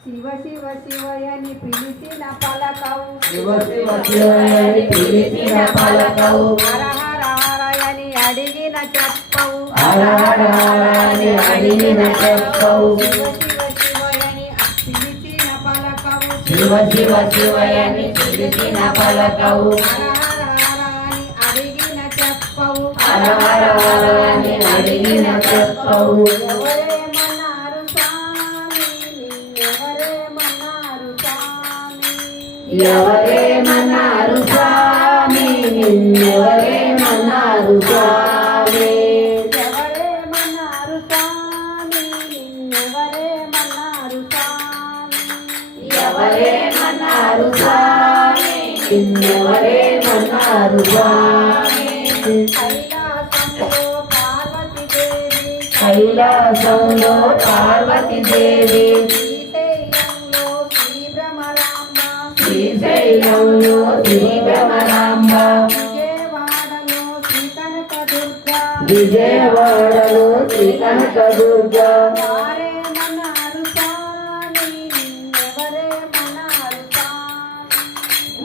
శివ శివ శివయని పిలిచిన పలకవు శివ శివ శివయని పిలిచిన పలకవు హర హర హరయని అడిగిన చెప్పవు హర హర హరని అడిగిన చెప్పవు శివ శివ శివయని పిలిచిన పలకవు శివ శివ శివయని పిలిచిన పలకవు హర హర హరని అడిగిన చెప్పవు హర హర హరని అడిగిన చెప్పవు ఎవరేమన్నారు స్వామి నిన్నెవరేమన్నారు స్వామి ఎవరేమన్నారు స్వామి నిన్నెవరేమన్నారు స్వామి ఎవరేమన్నారు స్వామి నిన్నెవరేమన్నారు స్వామి కైలాసంలో పార్వతీదేవి శ్రీశైలంలో శ్రీ భ్రమరాంబ విజయవాడలో శ్రీ కనకదుర్గ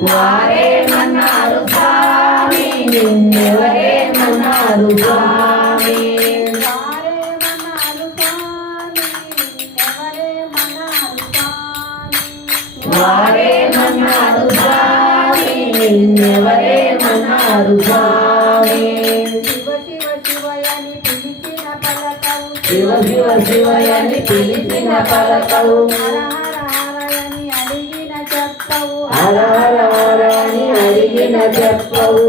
వారేమన్నారు స్వామి నిన్నెవరేమన్నారు స్వామి వారేమన్నారు స్వామి నిన్నెవరేమన్నారు స్వామి శివ శివ శివయని పిలిచిన పలకవు హర హర హరని అడిగిన చెప్పవు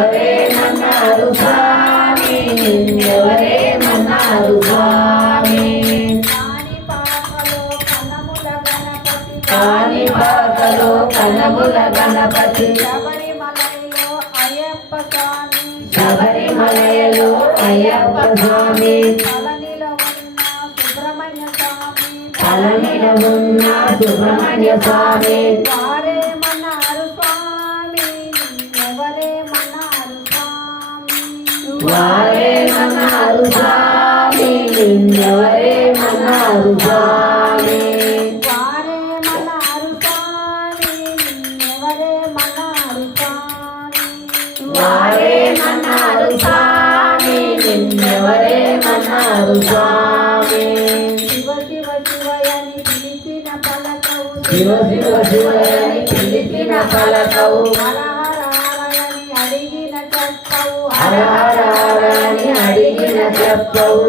ఎవరేమన్నారు స్వామి నిన్నెవరేమన్నారు స్వామి కాణిపాకలో కనముల గణపతి శబరిమలలో అయ్యప్ప స్వామి తలనిల ఉన్న సుబ్రహ్మణ్య స్వామి వారేమన్నారు స్వామి నిన్నెవరేమన్నారు స్వామి వారేమన్నారు స్వామి నిన్నెవరేమన్నారు స్వామి శివ శివ శివయని పిలిచిన పలకవు హర హర హరని అడిగిన చెప్పవు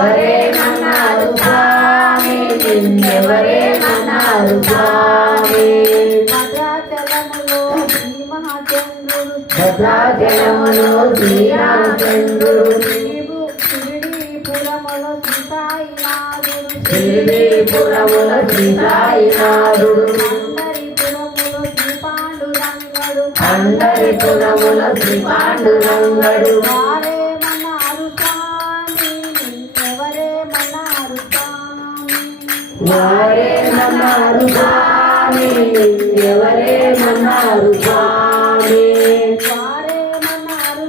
ఎవరేమన్నారు స్వామి నిన్నెవరేమన్నారు స్వామి భద్రాచలములో శ్రీరామచంద్రుడు శ్రీపురముల శ్రీ సాయినాథుడు అందరి పురముల శ్రీ పాండురంగడు వారేమన్నారు స్వామి నిన్నెవరేమన్నారు స్వామి వారేమన్నారు